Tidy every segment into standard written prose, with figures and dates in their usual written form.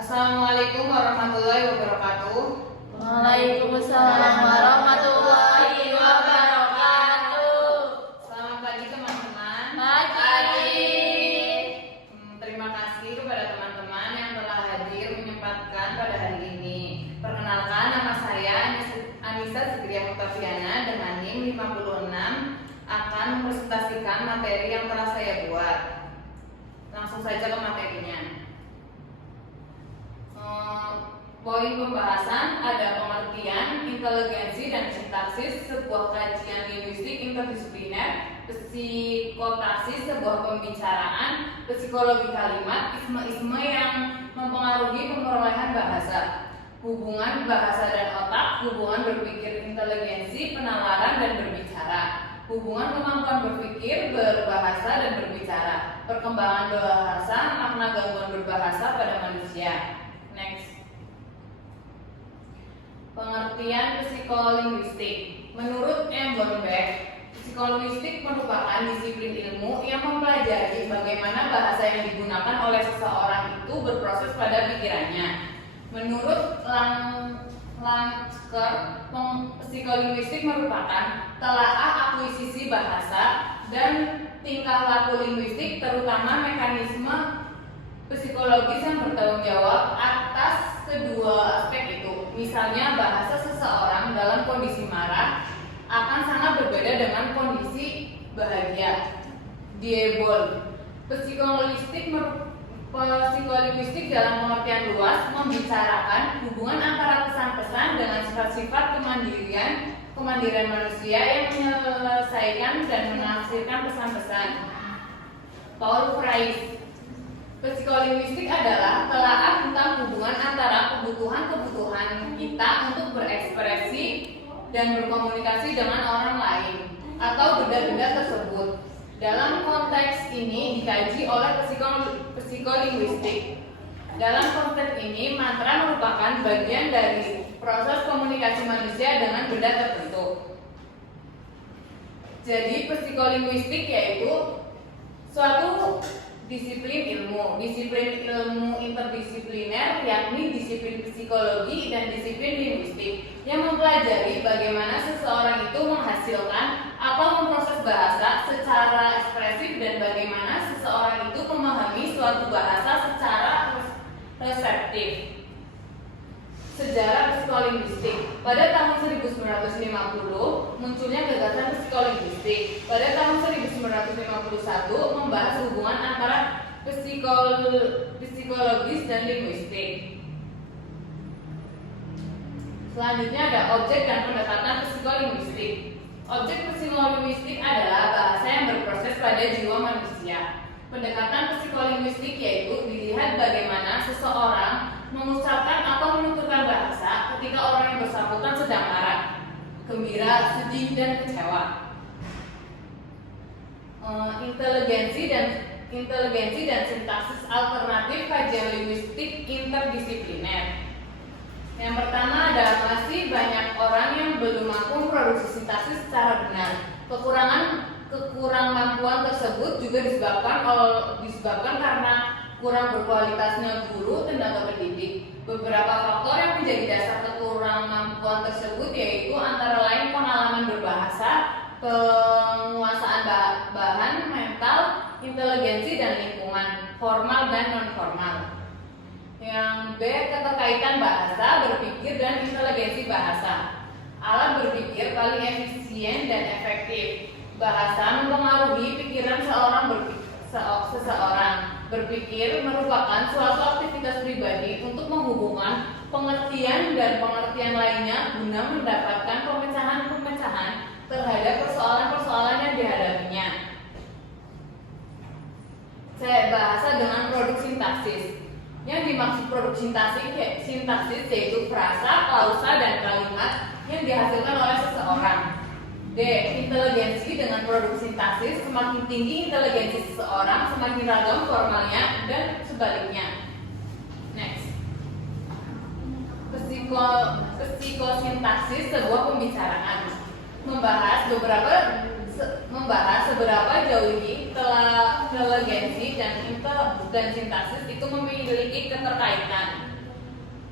Assalamualaikum warahmatullahi wabarakatuh. Waalaikumsalam warahmatullahi wabarakatuh. Selamat pagi teman-teman. Pagi. Terima kasih kepada teman-teman yang telah hadir menyempatkan pada hari ini. Perkenalkan, nama saya Anissa Zikriya Mutafiana dengan NIM 56 akan mempresentasikan materi yang telah saya buat. Langsung saja ke materinya. Poin pembahasan ada pengertian, inteligensi, dan sintaksis sebuah kajian linguistik interdisipliner, psikotaksis sebuah pembicaraan, psikologi kalimat, isme-isme yang mempengaruhi perolehan bahasa, hubungan bahasa dan otak, hubungan berpikir inteligensi, penalaran dan berbicara, hubungan kemampuan berpikir, berbahasa dan berbicara, perkembangan bahasa, makna gangguan berbahasa pada manusia. Next. Pengertian psikolinguistik. Menurut M. Bornberg, psikolinguistik merupakan disiplin ilmu yang mempelajari bagaimana bahasa yang digunakan oleh seseorang itu berproses pada pikirannya. Menurut Lasker, psikolinguistik merupakan telaah akuisisi bahasa dan tingkah laku linguistik, terutama mekanisme psikologis yang bertanggung jawab atas kedua aspek itu. Misalnya, bahasa seseorang dalam kondisi marah akan sangat berbeda dengan kondisi bahagia. Diebold, psikolinguistik dalam pengertian luas membicarakan hubungan antara pesan-pesan dengan sifat-sifat kemandirian manusia yang menyelesaikan dan menafsirkan pesan-pesan. Paul Fries, psikolinguistik adalah telaah tentang hubungan antara kebutuhan-kebutuhan kita untuk berekspresi dan berkomunikasi dengan orang lain atau benda-benda tersebut. Dalam konteks ini dikaji oleh psikolinguistik. Dalam konteks ini, mantra merupakan bagian dari proses komunikasi manusia dengan benda tertentu. Jadi psikolinguistik yaitu suatu disiplin ilmu interdisipliner, yakni disiplin psikologi dan disiplin linguistik yang mempelajari bagaimana seseorang itu menghasilkan atau memproses bahasa secara ekspresif dan bagaimana seseorang itu memahami suatu bahasa secara reseptif. Sejarah psikolinguistik. Pada tahun 1950 munculnya gagasan psikolinguistik. Pada tahun 1951 membahas hubungan antara psikologis dan linguistik. Selanjutnya ada objek dan pendekatan psikolinguistik. Objek psikolinguistik adalah bahasa yang berproses pada jiwa manusia. Pendekatan psikolinguistik yaitu dilihat bagaimana seseorang mengucapkan atau menuturkan bahasa ketika orang yang bersangkutan sedang marah, gembira, sedih, dan kecewa. Inteligensi dan sintaksis alternatif kajian linguistik interdisipliner. Yang pertama adalah masih banyak orang yang belum mampu memproduksi sintaksis secara benar. Kekurangan tersebut juga disebabkan karena kurang berkualitasnya guru, tenaga pendidik. Beberapa faktor yang menjadi dasar kekurangan tersebut yaitu antara lain pengalaman berbahasa, penguasaan bahan mental, inteligensi dan lingkungan, formal dan non-formal. Yang B, keterkaitan bahasa, berpikir dan inteligensi bahasa. Alat berpikir paling efisien dan efektif. Bahasa mempengaruhi pikiran seseorang. Berpikir merupakan suatu aktivitas pribadi untuk menghubungkan pengertian dan pengertian lainnya guna mendapatkan pemecahan-pemecahan terhadap persoalan-persoalan yang dihadapinya. C. Bahasa dengan produk sintaksis. Yang dimaksud produk sintaksis yaitu frasa, klausa, dan kalimat yang dihasilkan oleh seseorang. D. Inteligensi dengan produk sintaksis. Semakin tinggi inteligensi seseorang, semakin ragam formalnya dan sebaliknya. Next. Psikosintaksis sebuah pembicaraan. Membahas seberapa jauh inteligensi dan sintaksis itu memiliki keterkaitan.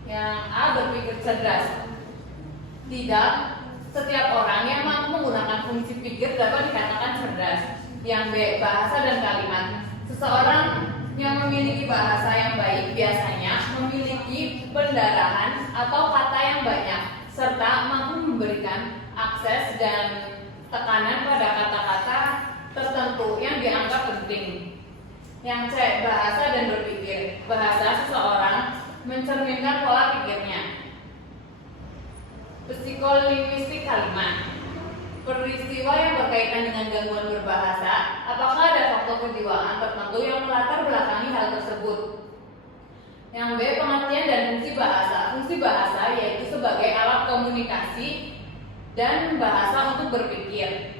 Yang A, berpikir cerdas. Tidak setiap orang yang mampu menggunakan fungsi pikir dapat dikatakan cerdas. Yang B, bahasa dan kalimat. Seseorang yang memiliki bahasa yang baik biasanya memiliki pendarahan atau kata yang banyak, serta mampu memberikan akses dan tekanan pada kata-kata tertentu yang dianggap penting. Yang C, bahasa dan berpikir. Bahasa seseorang mencerminkan pola pikirnya. Psikolinguistik kalimat. Peristiwa yang berkaitan dengan gangguan berbahasa, apakah ada faktor kejiwaan tertentu yang melatar belakangi hal tersebut? Yang B, pengertian dan fungsi bahasa. Fungsi bahasa yaitu sebagai alat komunikasi dan bahasa untuk berpikir.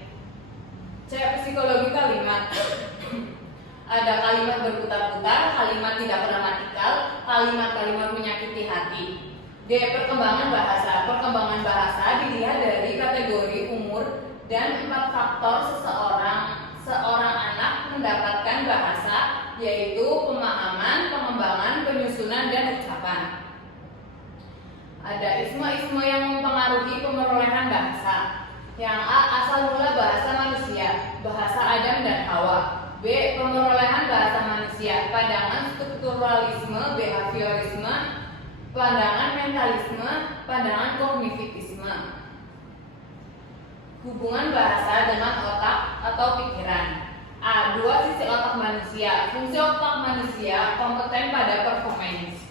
C, psikologi kalimat. Ada kalimat berputar-putar, kalimat tidak gramatikal, kalimat-kalimat menyakiti hati. D, perkembangan bahasa. Perkembangan bahasa dilihat dari kategori umur dan 4 faktor seorang anak mendapatkan bahasa, yaitu pemahaman, pengembangan, penyusunan, dan ucapan. Ada isme-isme yang mempengaruhi pemerolehan bahasa. Yang A, asal mula bahasa manusia, bahasa Adam dan Hawa. B, pemerolehan bahasa manusia, pandangan strukturalisme, behaviorisme, pandangan mentalisme, pandangan kognitivisme. Hubungan bahasa dengan otak atau pikiran. A, 2 sisi otak manusia. Fungsi otak manusia kompeten pada performance.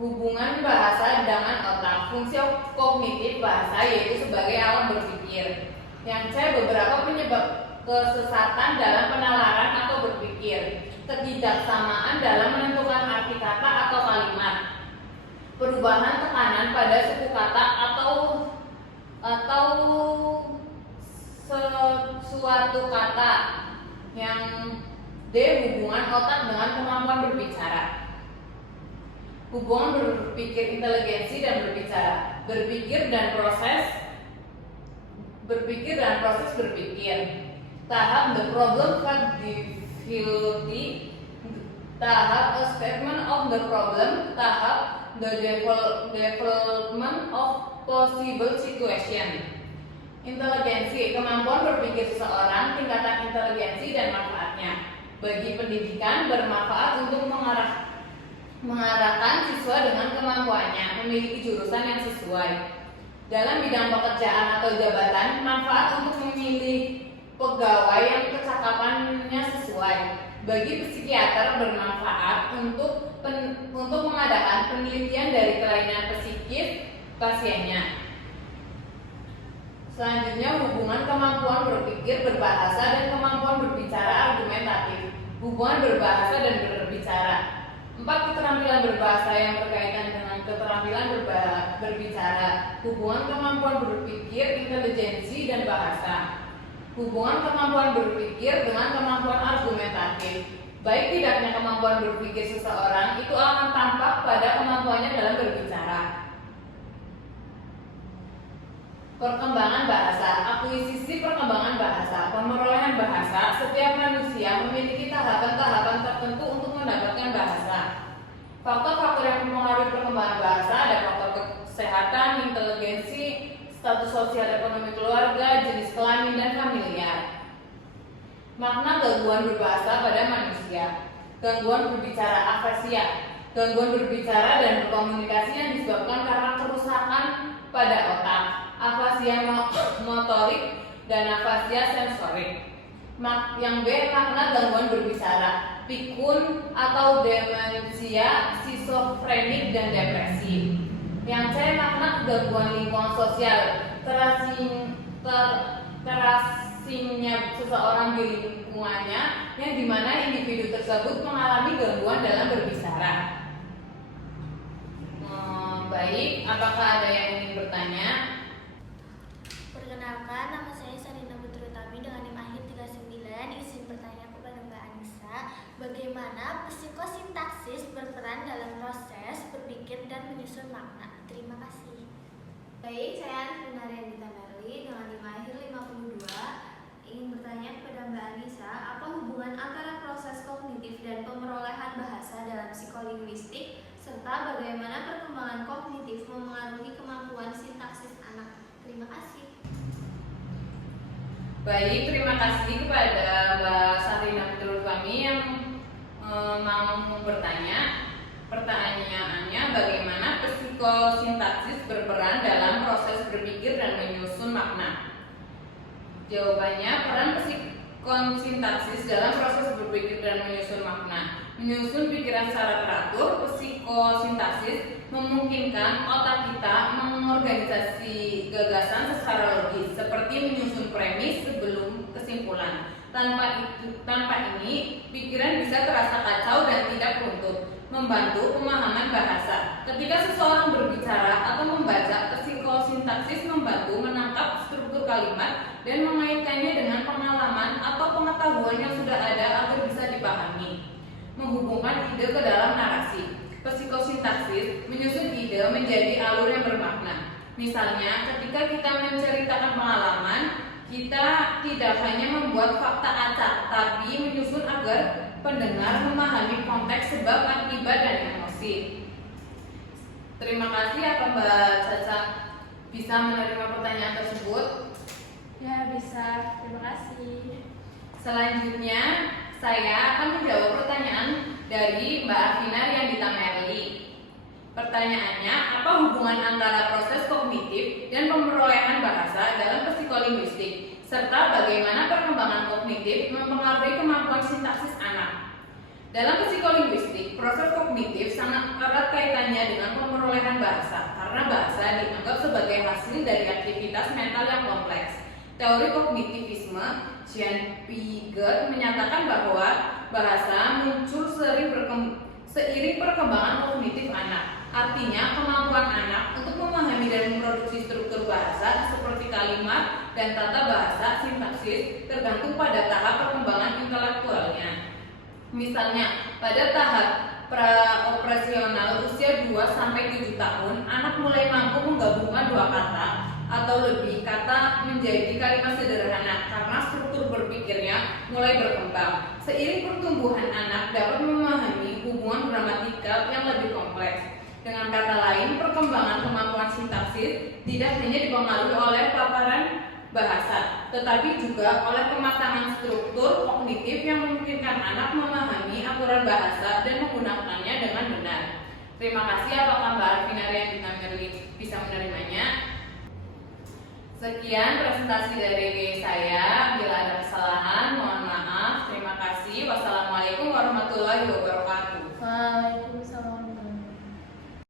Hubungan bahasa dengan otak. Fungsi kognitif bahasa yaitu sebagai alat berpikir. Yang C, beberapa penyebab kesesatan dalam penalaran atau berpikir. Ketidaksamaan dalam menentukan arti kata atau kalimat. Perubahan tekanan pada suku kata atau suatu kata. Yang D, hubungan otak dengan kemampuan berbicara. Hubungan berpikir inteligensi dan berbicara. Berpikir dan proses berpikir. Tahap the problem fact difficulty. Tahap a statement of the problem. Tahap the development of possible situation. Inteligensi, kemampuan berpikir seseorang, tingkatan inteligensi dan manfaatnya. Bagi pendidikan, bermanfaat untuk mengarahkan siswa dengan kemampuannya, memiliki jurusan yang sesuai. Dalam bidang pekerjaan atau jabatan, manfaat untuk memilih pegawai yang kecakapannya sesuai. Bagi psikiater, bermanfaat untuk mengadakan penelitian dari kelainan psikis pasiennya. Selanjutnya, hubungan kemampuan berpikir, berbahasa, dan kemampuan berbicara argumentatif. Hubungan berbahasa dan berbicara. 4 keterampilan berbahasa yang berkaitan dengan keterampilan berbicara. Hubungan kemampuan berpikir, inteligensi, dan bahasa. Hubungan kemampuan berpikir dengan kemampuan argumentatif. Baik tidaknya kemampuan berpikir seseorang itu akan tampak pada kemampuannya dalam berbicara. Perkembangan bahasa. Akuisisi perkembangan bahasa. Pemerolehan bahasa. Setiap manusia memiliki tahapan-tahapan tertentu untuk mendapatkan bahasa. Faktor-faktor yang mempengaruhi perkembangan bahasa ada faktor kesehatan, inteligensi, status sosial ekonomi keluarga, jenis kelamin, dan familiar. Makna gangguan berbahasa pada manusia. Gangguan berbicara, afasia. Gangguan berbicara dan berkomunikasi yang disebabkan karena kerusakan pada otak. Afasia motorik dan afasia sensorik. Yang B, makna gangguan berbicara, pikun atau demensia, skizofrenik, dan depresi. Yang C, makna gangguan lingkungan sosial, terasingnya seseorang di lingkungannya, yang dimana individu tersebut mengalami gangguan dalam berbicara. Baik, apakah ada yang ingin bertanya? Perkenalkan, nama saya Sarina Putri Utami dengan NIM akhir 39. Izin bertanya kepada Mbak Anissa, bagaimana psikosintaksis berperan dalam proses berpikir dan menyusun makna? Terima kasih. Baik, saya Anarianita Merli dengan NIM akhir 52. Ingin bertanya kepada Mbak Anissa, apa hubungan antara proses kognitif dan pemerolehan bahasa dalam psikolinguistik, serta bagaimana perkembangan perkembangan kognitif memengaruhi kemampuan sintaksis anak? Terima kasih. Baik, terima kasih kepada Mbak Sahrina Putrutami yang mau bertanya. Pertanyaannya, bagaimana psikosintaksis berperan dalam proses berpikir dan menyusun makna? Jawabannya, peran psikosintaksis dalam proses berpikir dan menyusun makna. Menyusun pikiran secara teratur, psikosintaksis memungkinkan otak kita mengorganisasi gagasan secara logis, seperti menyusun premis sebelum kesimpulan. Tanpa ini, pikiran bisa terasa kacau dan tidak runtuh. Membantu pemahaman bahasa. Ketika seseorang berbicara atau membaca, psikosintaksis membantu menangkap struktur kalimat dan mengaitkannya dengan pengalaman atau pengetahuan yang sudah ada agar bisa dipahami. Menghubungkan ide ke dalam narasi. Psikosintaksis menyusun ide menjadi alur yang bermakna. Misalnya, ketika kita menceritakan pengalaman, kita tidak hanya membuat fakta acak, tapi menyusun agar pendengar memahami konteks, sebab, akibat, dan emosi. Terima kasih. Apa Mbak Caca bisa menerima pertanyaan tersebut? Ya, bisa. Terima kasih. Selanjutnya, saya akan menjawab pertanyaan dari Mbak Afina Riandita Merli. Pertanyaannya, apa hubungan antara proses kognitif dan pemerolehan bahasa dalam psikolinguistik, serta bagaimana perkembangan kognitif mempengaruhi kemampuan sintaksis anak? Dalam psikolinguistik, proses kognitif sangat erat kaitannya dengan pemerolehan bahasa, karena bahasa dianggap sebagai hasil dari aktivitas mental yang kompleks. Teori kognitivisme Jean Piaget menyatakan bahwa bahasa muncul seiring perkembangan kognitif anak. Artinya, kemampuan anak untuk memahami dan memproduksi struktur bahasa seperti kalimat dan tata bahasa sintaksis tergantung pada tahap perkembangan intelektualnya. Misalnya, pada tahap praoperasional usia 2-7 tahun, anak mulai mampu menggabungkan dua kata atau lebih kata menjadi kalimat sederhana karena struktur berpikirnya mulai berkembang. Seiring pertumbuhan anak dapat memahami hubungan gramatikal yang lebih kompleks. Dengan kata lain, perkembangan kemampuan sintaksis tidak hanya dipengaruhi oleh paparan bahasa, tetapi juga oleh pematangan struktur kognitif yang memungkinkan anak memahami aturan bahasa dan menggunakannya dengan benar. Terima kasih. Apakah Mbak Alvina Riandita Merli bisa menerimanya? Sekian presentasi dari saya. Bila ada kesalahan, mohon maaf. Terima kasih. Wassalamualaikum warahmatullahi wabarakatuh. Waalaikumsalam.